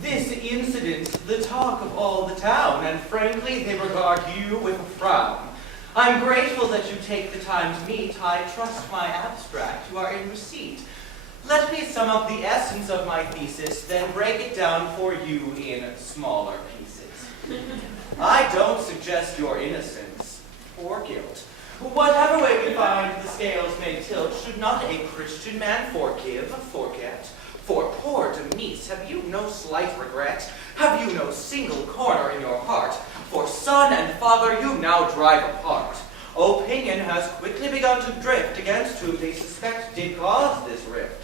This incident, the talk of all the town, and frankly, they regard you with a frown. I'm grateful that you take the time to meet. I trust my abstract. You are in receipt. Let me sum up the essence of my thesis, then break it down for you in smaller pieces. I don't suggest your innocence or guilt. Whatever way we find the scales may tilt, should not a Christian man forgive, forget? For poor Denise, have you no slight regret? Have you no single corner in your heart? For son and father you now drive apart. Opinion has quickly begun to drift against whom they suspect did cause this rift.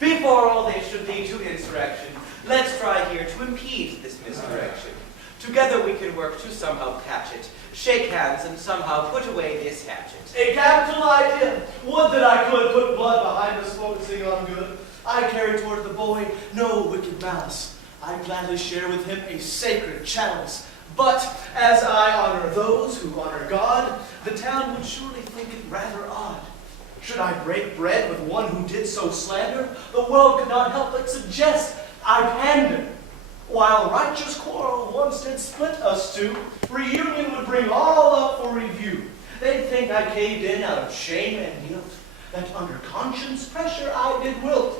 Before all they should lead to insurrection, let's try here to impede this misdirection. Together we can work to somehow catch it, shake hands and somehow put away this hatchet. A capital idea. Would that I could put blood behind us focusing on good. I carry toward the boy no wicked malice. I gladly share with him a sacred chalice. But as I honor those who honor God, the town would surely think it rather odd. Should I break bread with one who did so slander, the world could not help but suggest I pander. While righteous quarrel once did split us two, reunion would bring all up for review. They'd think I caved in out of shame and guilt, that under conscience pressure I did wilt,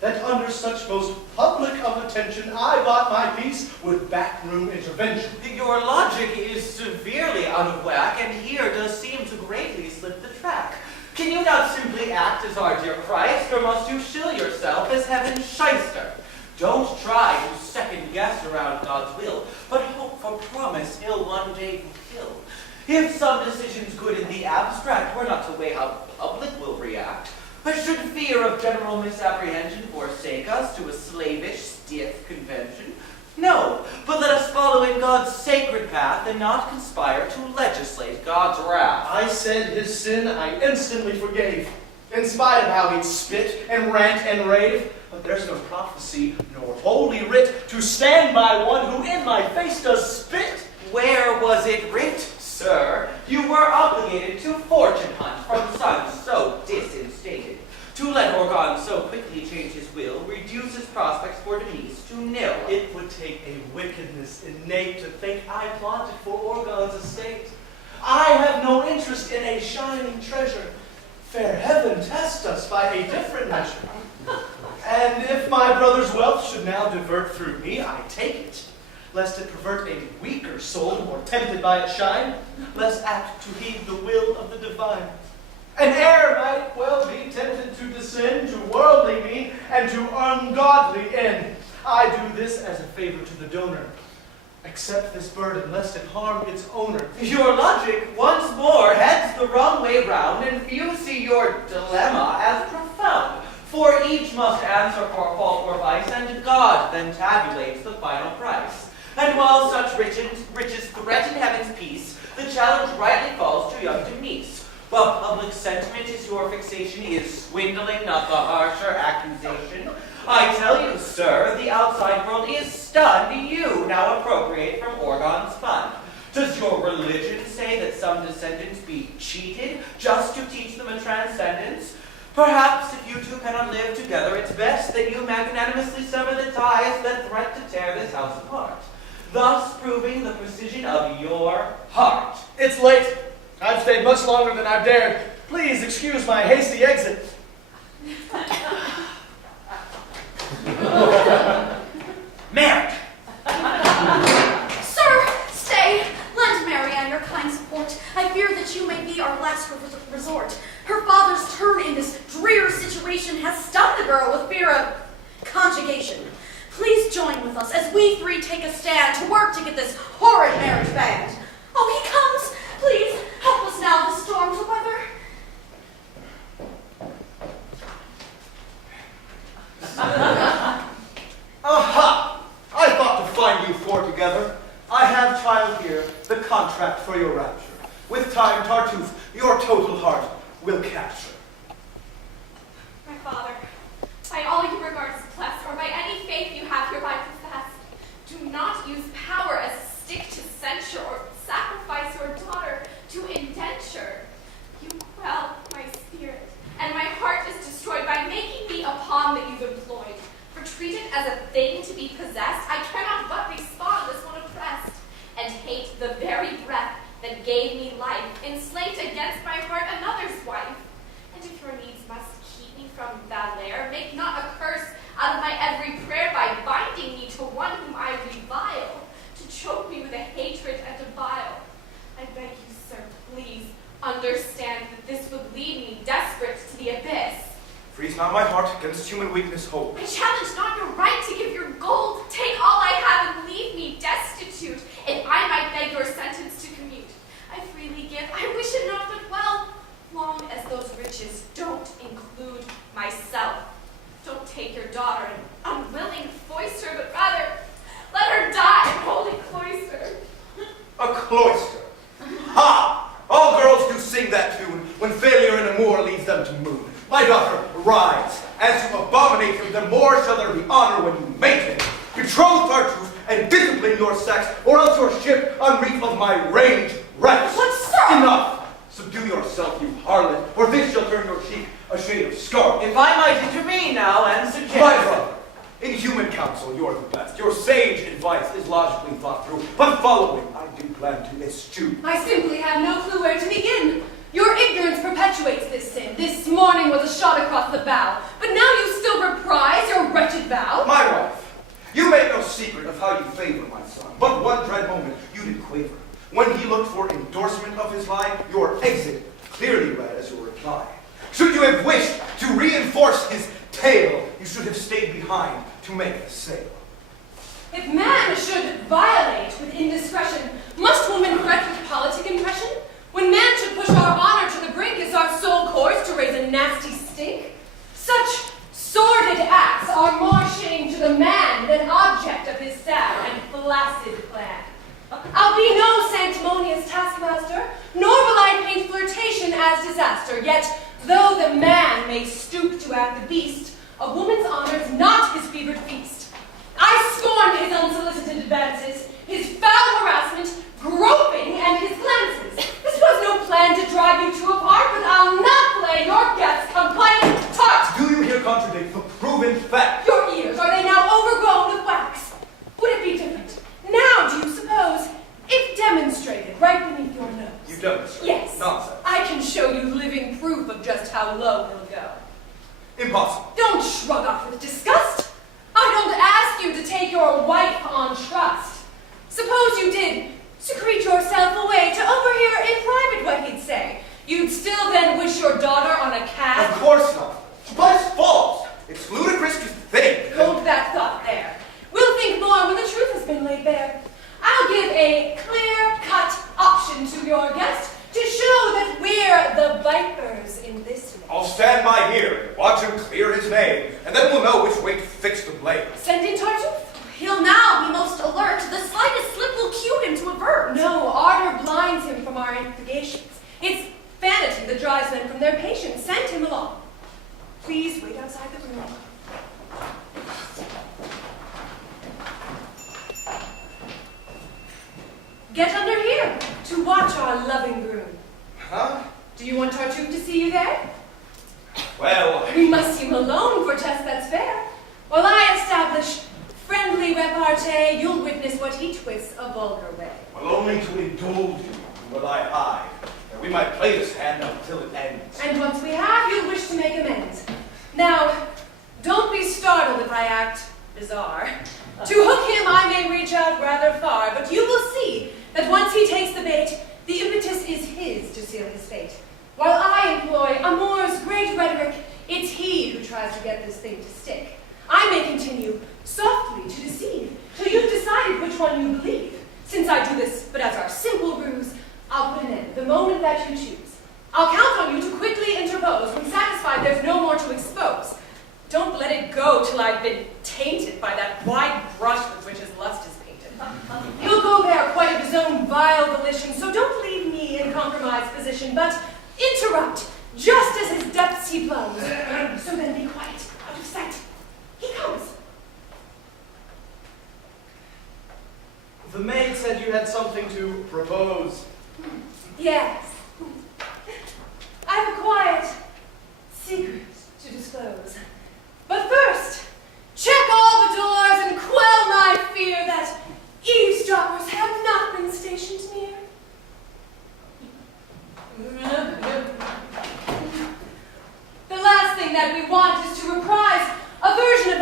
that under such most public of attention I bought my peace with backroom intervention. Your logic is severely out of whack, and here does seem to greatly slip the track. Can you not simply act as our dear Christ, or must you shill yourself as heaven's shyster? Don't try to second guess around God's will, but hope for promise he'll one day fulfill. If some decision's good in the abstract, we're not to weigh how the public will react. But should fear of general misapprehension forsake us to a slavish, stiff convention? No, but let us follow in God's sacred path and not conspire to legislate God's wrath. I said his sin I instantly forgave, in spite of how he'd spit and rant and rave. But there's no prophecy nor holy writ to stand by one who in my face does spit. Where was it writ, sir? You were obligated to fortune hunt from sons so disinstated. To let Orgon so quickly change his will reduces prospects for Denise to nil. It would take a wickedness innate to think I plotted for Orgon's estate. I have no interest in a shining treasure. Fair heaven test us by a different measure. And if my brother's wealth should now divert through me, I take it, lest it pervert a weaker soul more tempted by its shine, less apt to heed the will of the divine. An heir might well be tempted to descend to worldly mean and to ungodly end. I do this as a favor to the donor. Accept this burden, lest it harm its owner. Your logic once more heads the wrong way round, and few see your dilemma as profound. For each must answer for fault or vice, and God then tabulates the final price. And while such riches threaten heaven's peace, the challenge rightly falls to young Denise. While public sentiment is your fixation, is swindling not the harsher accusation. I tell you, sir, the outside world is stunned. You now appropriate from Orgon's fund. Does your religion say that some descendants be cheated just to teach them a transcendence? Perhaps if you two cannot live together, it's best that you magnanimously sever the ties that threat to tear this house apart, thus proving the precision of your heart. It's late. I've stayed much longer than I've dared. Please excuse my hasty exit. Married! Sir, stay. Lend Marianne your kind support. I fear that you may be our last resort. Her father's turn in this drear situation has stunned the girl with fear of conjugation. Please join with us as we three take a stand to work to get this horrid marriage banned. Oh, he comes. Please, help us now the storms of weather. Aha! I thought to find you four together. I have, child, here the contract for your rapture. With time, Tartuffe, your total heart will capture. My father, by all you regard as blessed, or by any faith you have hereby professed, do not use power as a stick to censure or sacrifice your daughter to indenture. You quell my spirit, and my heart is destroyed by making me a pawn that you've employed, for treated as a thing thing to be possessed, I cannot but respond as one oppressed, and hate the very breath that gave me life, enslaved against my heart another's wife. And if your needs must keep me from that lair, make not a curse out of my every prayer by binding me to one whom I revile, to choke me with a hatred and a bile. I beg you, sir, please understand that this would lead me desperate to the abyss. Freeze not my heart against human weakness hope. I challenge not your right to give your gold. Take all I have and leave me destitute, if I might beg your sentence to commute. I freely give, I wish it not but well, long as those riches don't include myself. Don't take your daughter an unwilling foister, but rather let her die in holy cloister. A cloister? Ha! All girls do sing that tune when failure in amour leads them to moon. My daughter, rise. As you abominate him, the more shall there be honor when you mate him. Betroth Tartuffe and discipline your sex, or else your ship, unreef of my range, wrecks. What, sir? Enough! Subdue yourself, you harlot, or this shall turn your cheek a shade of scarlet. If I might intervene now and suggest... My brother, in human counsel, you're the best. Your sage advice is logically thought through, but following, I do plan to eschew. I simply have no clue where to begin. Your ignorance perpetuates this sin. This morning was a shot across the bow, but now you still reprise your wretched vow? My wife, you make no secret of how you favor my son, but one dread moment you did quaver. When he looked for endorsement of his lie, your exit clearly read as your reply. Should you have wished to reinforce his tale, you should have stayed behind to make the sale. If man should violate with indiscretion, must woman fret with politic impression? When man should push our honor to the brink, is our sole course to raise a nasty stink? Such sordid acts are more shame to the man than object of his sad and flaccid plan. I'll be no sanctimonious taskmaster, nor will I paint flirtation as disaster. Yet, though the man may stoop to act the beast, a woman's honor's not his fevered feast. I scorn his unsolicited advances, his foul harassment, groping, and his glances. This was no plan to drive you two apart, but I'll not play your guest's complaining tart. Do you here contradict the proven fact? Your ears, are they now overgrown with wax? Would it be different? Now, do you suppose, if demonstrated right beneath your nose? You demonstrate? Yes. Nonsense. I can show you living proof of just how low he'll go. Impossible. Don't shrug off with disgust. I don't ask you to take your wife on trust. Suppose you did secrete yourself away to overhear in private what he'd say. You'd still then wish your daughter on a Of cad? course not. But it's false. It's ludicrous to think. Hold that thought there. We'll think more when the truth has been laid bare. I'll give a clear-cut option to your guest to show that we're the vipers in this nest. I'll stand by here and watch him clear his name, and then we'll know which way to fix the blame. Send in Tartuffe. He'll now be most alert. The slightest slip will cue him to avert. No, ardor blinds him from our investigations. It's vanity that drives men from their patience. Send him along. Please wait outside the room. Get under here to watch our loving groom. Huh? Do you want Tartuffe to see you there? Well, We must see him alone for test that's fair. While I establish friendly repartee, you'll witness what he twists a vulgar way. well, only to indulge you will I hide, that we might play this hand until it ends. And once we have, you'll wish to make amends. Now, don't be startled if I act bizarre. To hook him, I may reach out rather far, but you will see that once he takes the bait, the impetus is his to seal his fate. While I employ Amour's great rhetoric, it's he who tries to get this thing to stick. I may continue softly to deceive, till you've decided which one you believe. Since I do this but as our simple ruse, I'll put an end the moment that you choose. I'll count on you to quickly interpose when satisfied there's no more to expose. Don't let it go till I've been tainted by that wide brush with which his lust is painted. He'll go there quite of his own vile volition, so don't leave me in compromised position, but interrupt, just as his depths he plumbs. So then be quiet, out of sight. He comes. The maid said you had something to propose. Yes. I have a quiet secret to disclose. But first, check all the doors and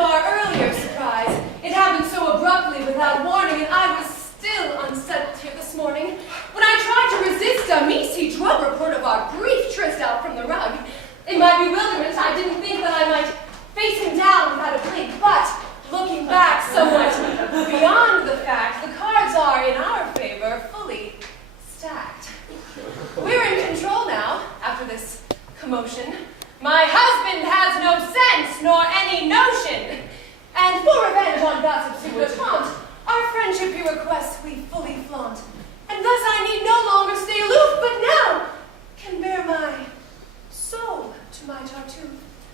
our earlier surprise. It happened so abruptly without warning, and I was still unsettled here this morning. When I tried to resist Amis, he drove a report of our brief tryst out from the rug. In my bewilderment, I didn't think that I might face him down without a blink, but looking back somewhat beyond the fact, the cards are in our favor, fully stacked. We're in control now, after this commotion.